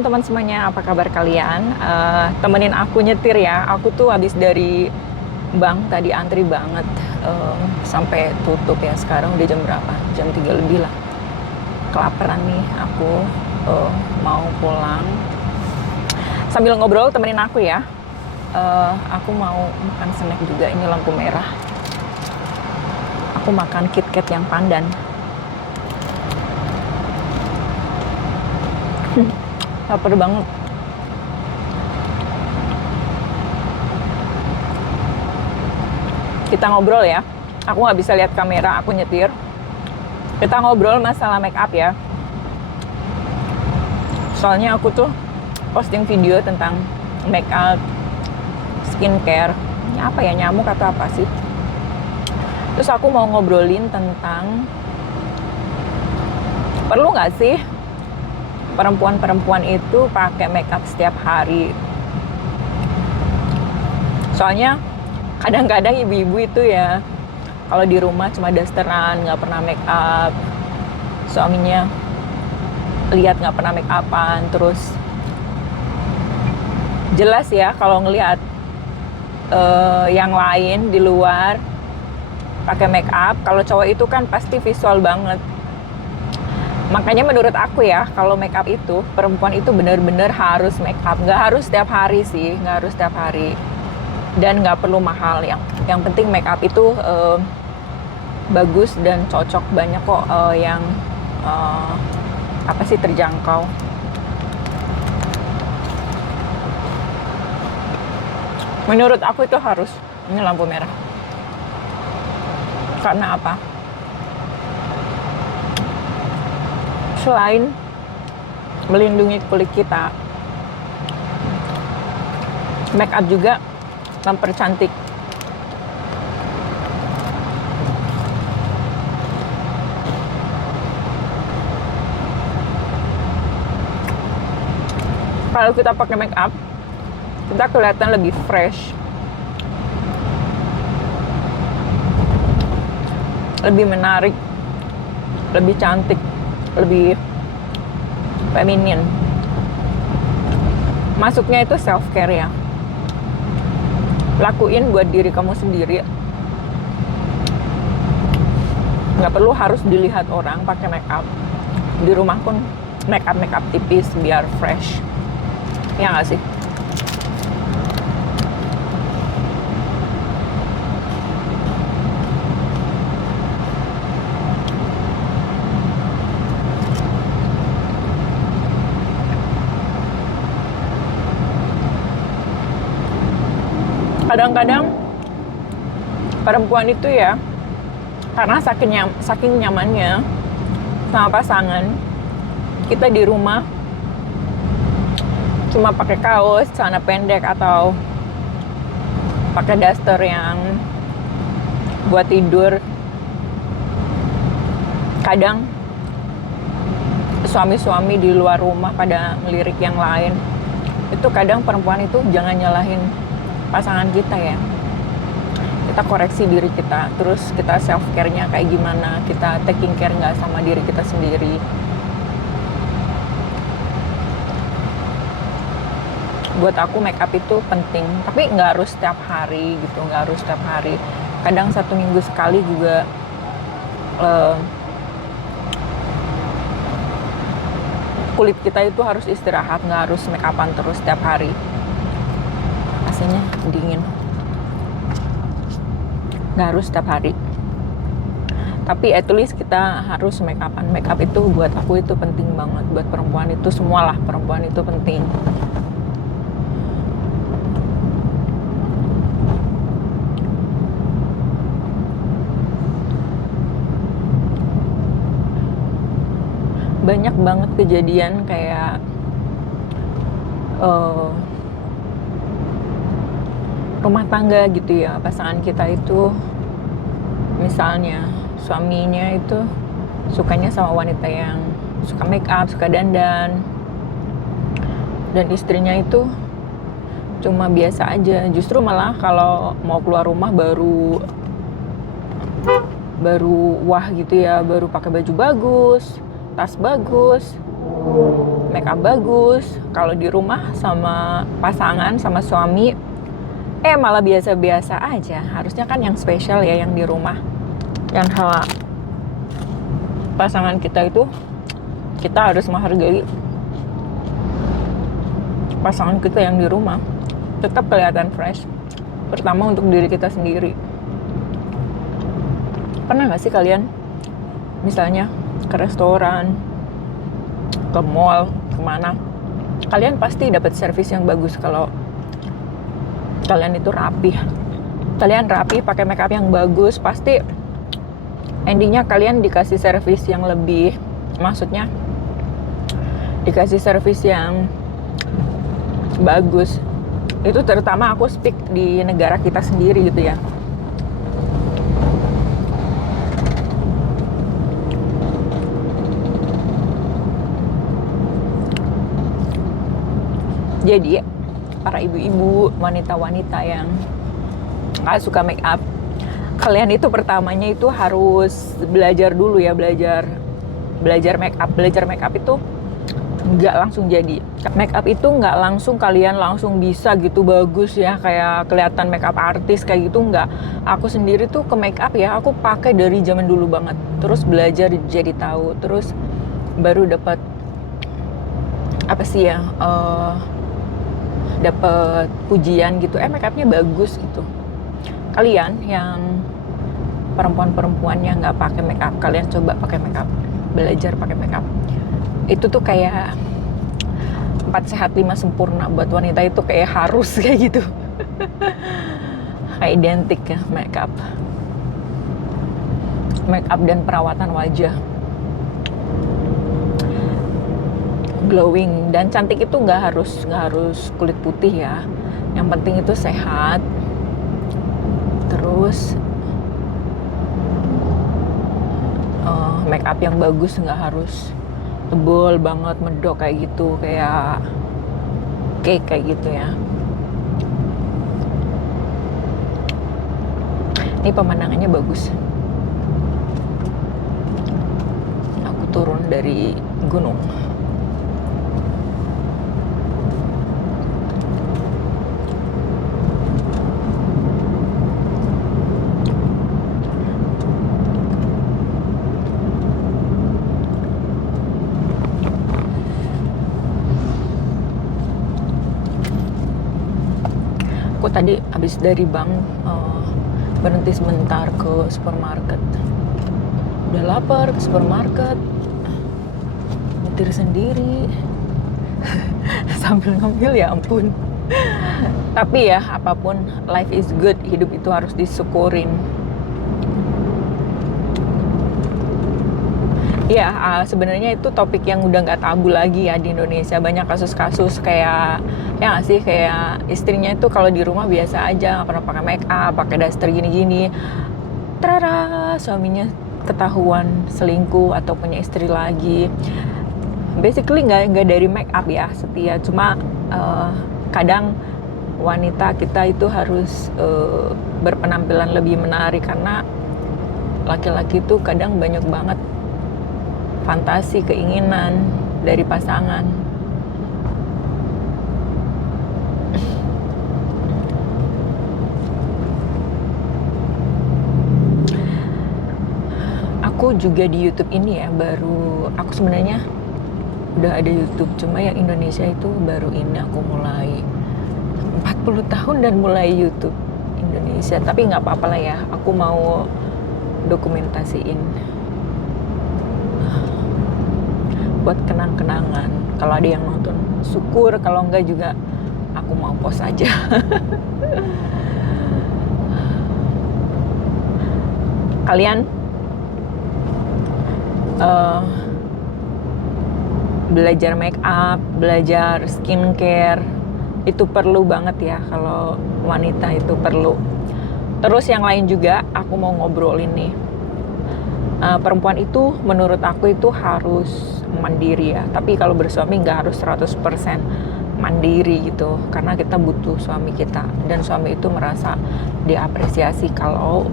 Teman semuanya, apa kabar kalian? Temenin aku nyetir ya. Aku tuh habis dari bank tadi antri banget, sampai tutup ya. Sekarang udah jam berapa? Jam 3 lebih lah. Kelaparan nih aku, mau pulang. Sambil ngobrol temenin aku ya. Aku mau makan snack juga. Ini lampu merah. Aku makan KitKat yang pandan. Lapar banget. Kita ngobrol ya. Aku nggak bisa lihat kamera, aku nyetir. Kita ngobrol masalah make up ya. Soalnya aku tuh posting video tentang make up, skincare. Ini apa ya, nyamuk atau apa sih? Terus aku mau ngobrolin tentang perlu nggak sih perempuan-perempuan itu pakai make up setiap hari. Soalnya kadang-kadang ibu-ibu itu ya kalau di rumah cuma dasteran, nggak pernah make up. Suaminya lihat nggak pernah make upan, terus jelas ya kalau ngelihat yang lain di luar pakai make up. Kalau cowok itu kan pasti visual banget. Makanya menurut aku ya, kalau make up itu, perempuan itu benar-benar harus make up. Nggak harus setiap hari sih, nggak harus setiap hari. Dan nggak perlu mahal. Yang penting make up itu bagus dan cocok. Banyak kok yang terjangkau. Menurut aku itu harus. Ini lampu merah. Karena apa? Selain melindungi kulit kita, make up juga mempercantik. Kalau kita pakai make up, kita kelihatan lebih fresh, lebih menarik, lebih cantik, lebih feminin. Masuknya itu self care ya. Lakuin buat diri kamu sendiri. Nggak perlu harus dilihat orang pakai make up. Di rumah pun make up tipis biar fresh. Ya nggak sih? Kadang-kadang perempuan itu ya, karena saking nyamannya sama pasangan, kita di rumah cuma pakai kaos, celana pendek, atau pakai daster yang buat tidur. Kadang suami-suami di luar rumah pada ngelirik yang lain. Itu kadang perempuan itu jangan nyalahin pasangan kita ya. Kita koreksi diri kita, terus kita self care-nya kayak gimana, kita taking care nggak sama diri kita sendiri. Buat aku make up itu penting, tapi nggak harus setiap hari gitu, nggak harus setiap hari. Kadang 1 minggu sekali juga kulit kita itu harus istirahat, nggak harus make upan terus setiap hari. AC-nya dingin. Nggak harus setiap hari. Tapi at least kita harus make upan. Make up itu buat aku itu penting banget. Buat perempuan itu semualah, perempuan itu penting. Banyak banget kejadian kayak rumah tangga gitu ya, pasangan kita itu misalnya suaminya itu sukanya sama wanita yang suka make up, suka dandan, dan istrinya itu cuma biasa aja. Justru malah kalau mau keluar rumah baru wah gitu ya, baru pakai baju bagus, tas bagus, make up bagus. Kalau di rumah sama pasangan, sama suami, malah biasa-biasa aja. Harusnya kan yang spesial ya yang di rumah. Yang sama pasangan kita itu, kita harus menghargai pasangan kita yang di rumah. Tetap kelihatan fresh. Pertama untuk diri kita sendiri. Pernah gak sih kalian misalnya ke restoran, ke mall, kemana, kalian pasti dapat servis yang bagus kalau kalian itu rapi. Kalian rapi, pakai makeup yang bagus, pasti endingnya kalian dikasih servis yang lebih, maksudnya dikasih servis yang bagus. Itu terutama aku speak di negara kita sendiri gitu ya. Jadi para ibu-ibu, wanita-wanita yang gak suka make up, kalian itu pertamanya itu harus belajar dulu ya, belajar make up. Belajar make up itu nggak langsung jadi. Make up itu nggak langsung kalian langsung bisa gitu bagus ya, kayak kelihatan make up artis kayak gitu, nggak. Aku sendiri tuh ke make up ya, aku pakai dari zaman dulu banget. Terus belajar jadi tahu, terus baru dapat apa sih ya, dapat pujian gitu, make upnya bagus gitu. Kalian yang perempuan-perempuan yang nggak pakai make up, kalian coba pakai make up, belajar pakai make up. Itu tuh kayak 4 sehat 5 sempurna buat wanita, itu kayak harus kayak gitu. Kayak identik ya make up dan perawatan wajah. Glowing dan cantik itu nggak harus kulit putih ya. Yang penting itu sehat. Terus make up yang bagus, nggak harus tebal banget, medok kayak gitu, kayak cake kayak gitu ya. Ini pemandangannya bagus. Aku turun dari gunung. Aku tadi habis dari bank, berhenti sebentar ke supermarket. Udah lapar, ke supermarket, nyetir sendiri sambil ngambil, ya ampun. Tapi ya apapun, life is good, hidup itu harus disyukurin. Ya, sebenarnya itu topik yang udah nggak tabu lagi ya di Indonesia. Banyak kasus-kasus kayak, ya nggak sih, kayak istrinya itu kalau di rumah biasa aja, nggak pernah pakai make up, pakai daster gini-gini. Trara, suaminya ketahuan selingkuh atau punya istri lagi. Basically nggak dari make up ya, setia. Cuma kadang wanita kita itu harus berpenampilan lebih menarik, karena laki-laki itu kadang banyak banget fantasi, keinginan dari pasangan. Aku juga di YouTube ini ya, aku sebenarnya udah ada YouTube, cuma yang Indonesia itu baru ini aku mulai 40 tahun dan mulai YouTube Indonesia. Tapi nggak apa-apa lah ya, aku mau dokumentasiin buat kenang-kenangan. Kalau ada yang nonton, syukur. Kalau enggak juga aku mau post aja. Kalian belajar make up, belajar skincare, itu perlu banget ya. Kalau wanita itu perlu. Terus yang lain juga aku mau ngobrolin nih. Perempuan itu menurut aku itu harus mandiri ya. Tapi kalau bersuami nggak harus 100% mandiri gitu. Karena kita butuh suami kita. Dan suami itu merasa diapresiasi kalau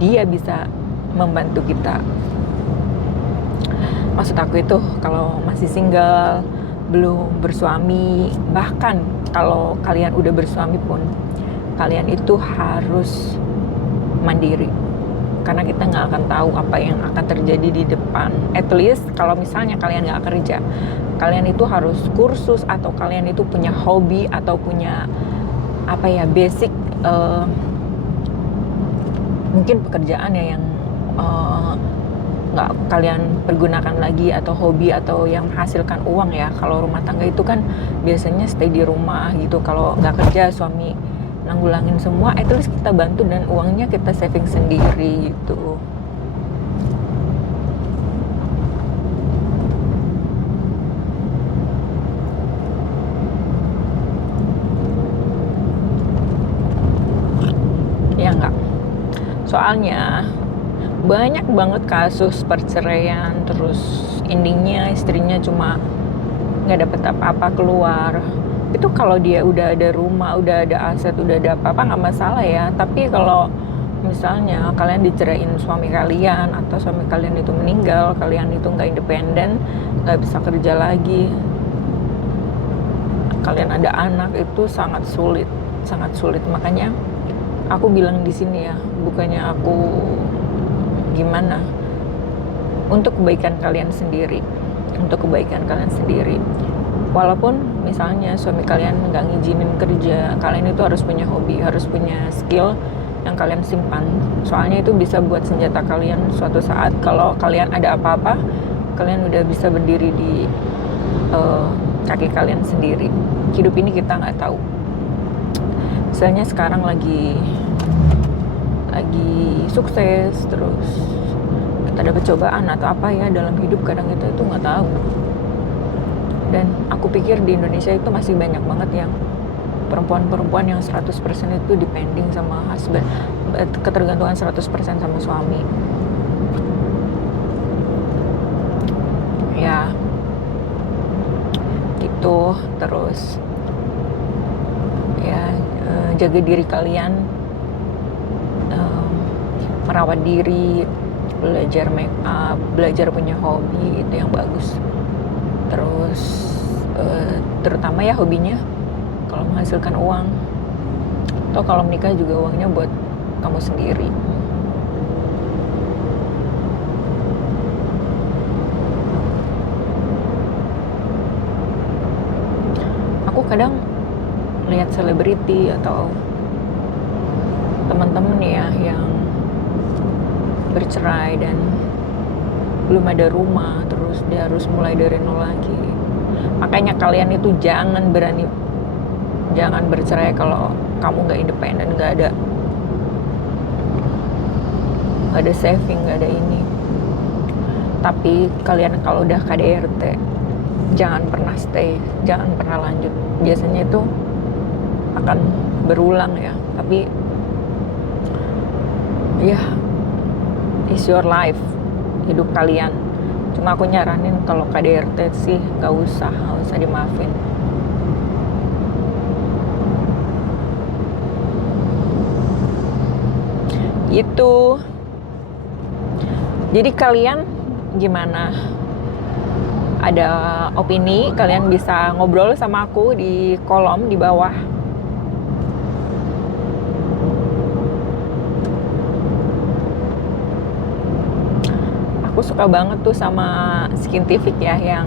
dia bisa membantu kita. Maksud aku itu kalau masih single, belum bersuami, bahkan kalau kalian udah bersuami pun kalian itu harus mandiri, karena kita nggak akan tahu apa yang akan terjadi di depan. At least kalau misalnya kalian nggak kerja, kalian itu harus kursus atau kalian itu punya hobi atau punya apa ya, basic mungkin pekerjaan ya yang nggak kalian pergunakan lagi, atau hobi atau yang menghasilkan uang ya. Kalau rumah tangga itu kan biasanya stay di rumah gitu. Kalau nggak kerja, suami nanggulangin semua, at least kita bantu dan uangnya kita saving sendiri gitu. Ya nggak? Soalnya banyak banget kasus perceraian, terus endingnya istrinya cuma nggak dapet apa-apa keluar. Itu kalau dia udah ada rumah, udah ada aset, udah ada apa-apa nggak masalah ya. Tapi kalau misalnya kalian diceraiin suami kalian, atau suami kalian itu meninggal, kalian itu nggak independen, nggak bisa kerja lagi, kalian ada anak, itu sangat sulit, sangat sulit. Makanya aku bilang di sini ya, bukannya aku gimana, untuk kebaikan kalian sendiri, untuk kebaikan kalian sendiri. Walaupun misalnya suami kalian nggak ngizinin kerja, kalian itu harus punya hobi, harus punya skill yang kalian simpan. Soalnya itu bisa buat senjata kalian suatu saat kalau kalian ada apa-apa, kalian udah bisa berdiri di kaki kalian sendiri. Hidup ini kita nggak tahu. Misalnya sekarang lagi sukses, terus kita dapat cobaan atau apa ya dalam hidup, kadang kita itu nggak tahu. Dan aku pikir di Indonesia itu masih banyak banget yang perempuan-perempuan yang 100% itu depending sama husband, ketergantungan 100% sama suami. Ya gitu. Terus ya jaga diri kalian, merawat diri, belajar make up, belajar punya hobi, itu yang bagus. Terus terutama ya hobinya kalau menghasilkan uang, atau kalau menikah juga uangnya buat kamu sendiri. Aku kadang lihat selebriti atau teman-teman ya yang bercerai dan belum ada rumah, terus dia harus mulai dari nol lagi. Makanya kalian itu jangan bercerai kalau kamu nggak independen, nggak ada saving, nggak ada ini. Tapi kalian kalau udah KDRT, jangan pernah stay, jangan pernah lanjut. Biasanya itu akan berulang ya. Tapi ya, it's your life, hidup kalian. Cuma aku nyaranin kalau KDRT sih nggak usah dimaafin. Itu. Jadi kalian gimana? Ada opini, kalian bisa ngobrol sama aku di kolom di bawah. Aku suka banget tuh sama Skintific ya, yang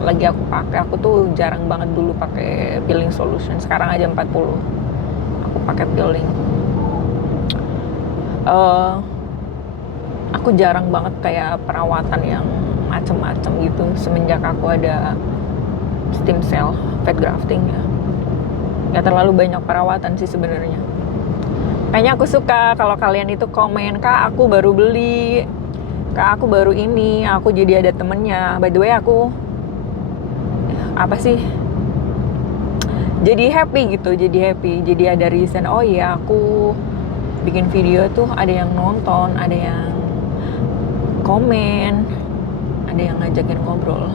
lagi aku pakai. Aku tuh jarang banget dulu pakai peeling solution, sekarang aja 40 aku pakai peeling. Aku jarang banget kayak perawatan yang macem-macem gitu semenjak aku ada stem cell fat grafting ya. Gak terlalu banyak perawatan sih sebenarnya. Kayaknya aku suka kalau kalian itu komen, "Kak, aku baru beli. Kak, aku baru ini." Aku jadi ada temennya. By the way, aku apa sih? Jadi happy gitu, Jadi ada reason. Oh iya, aku bikin video tuh ada yang nonton, ada yang komen, ada yang ngajakin ngobrol.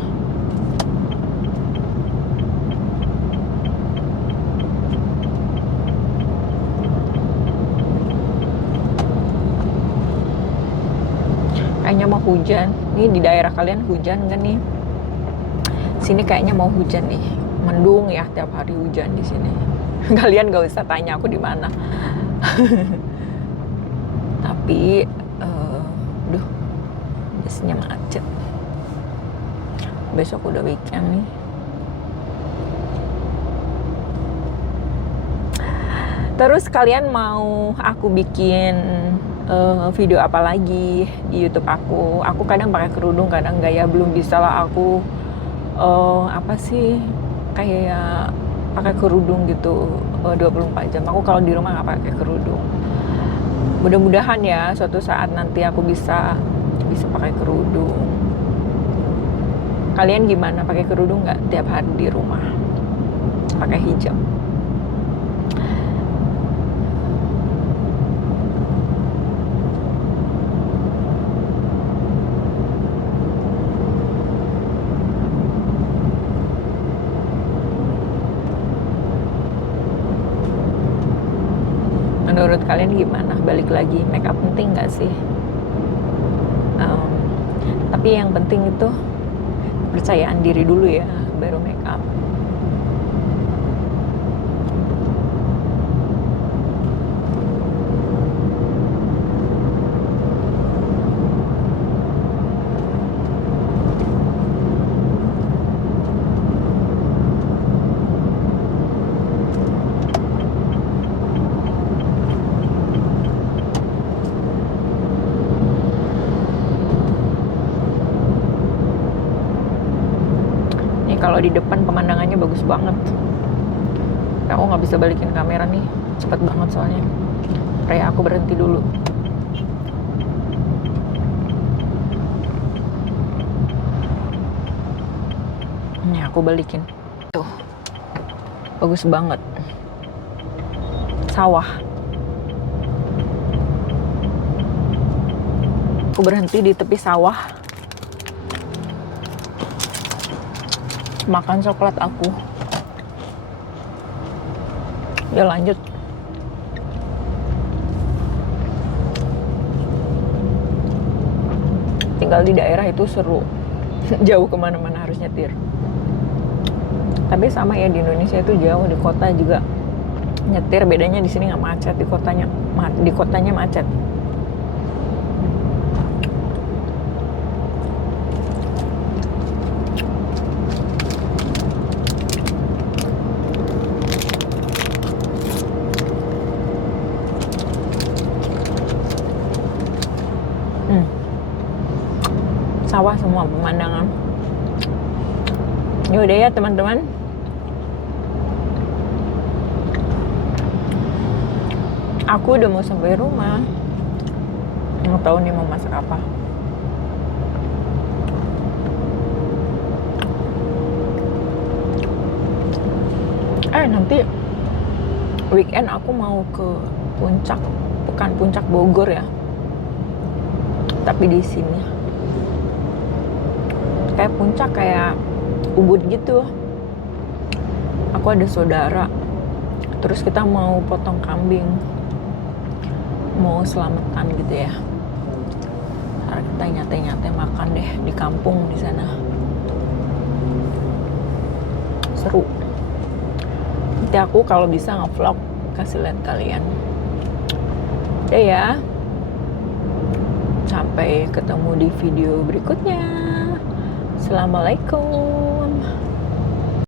Kayaknya mau hujan. Nih di daerah kalian hujan kan nih? Sini kayaknya mau hujan nih, mendung ya, tiap hari hujan di sini. Kalian gak usah tanya aku di mana. Tapi duh, biasanya macet. Besok udah weekend nih. Terus kalian mau aku bikin video apa lagi di YouTube aku? Aku kadang pakai kerudung, kadang enggak ya. Belum bisa lah aku apa sih, kayak pakai kerudung gitu 24 jam. Aku kalau di rumah nggak pakai kerudung. Mudah-mudahan ya suatu saat nanti aku bisa pakai kerudung. Kalian gimana, pakai kerudung nggak tiap hari di rumah? Pakai hijab? Menurut kalian gimana? Balik lagi, make up penting nggak sih? Tapi yang penting itu percayaan diri dulu ya, baru make up. Kalau di depan pemandangannya bagus banget. Aku nggak bisa balikin kamera nih, cepet banget soalnya. Kayak aku berhenti dulu. Nih aku balikin. Tuh, bagus banget. Sawah. Aku berhenti di tepi sawah. Makan coklat aku. Ya lanjut. Tinggal di daerah itu seru. Jauh kemana-mana harus nyetir. Tapi sama ya, di Indonesia itu jauh, di kota juga nyetir. Bedanya di sini nggak macet, di kotanya macet. Sawah semua pemandangan. Yaudah ya teman-teman, aku udah mau sampai rumah. Nggak tahu nih mau masak apa. Nanti weekend aku mau ke puncak, bukan puncak Bogor ya, tapi di sini kayak puncak, kayak Ubud gitu. Aku ada saudara, terus kita mau potong kambing, mau selamatan gitu ya. Ntar kita nyate-nyate makan deh di kampung di sana. Seru. Nanti aku kalau bisa nge-vlog kasih lihat kalian. Udah ya. Sampai ketemu di video berikutnya. Assalamualaikum.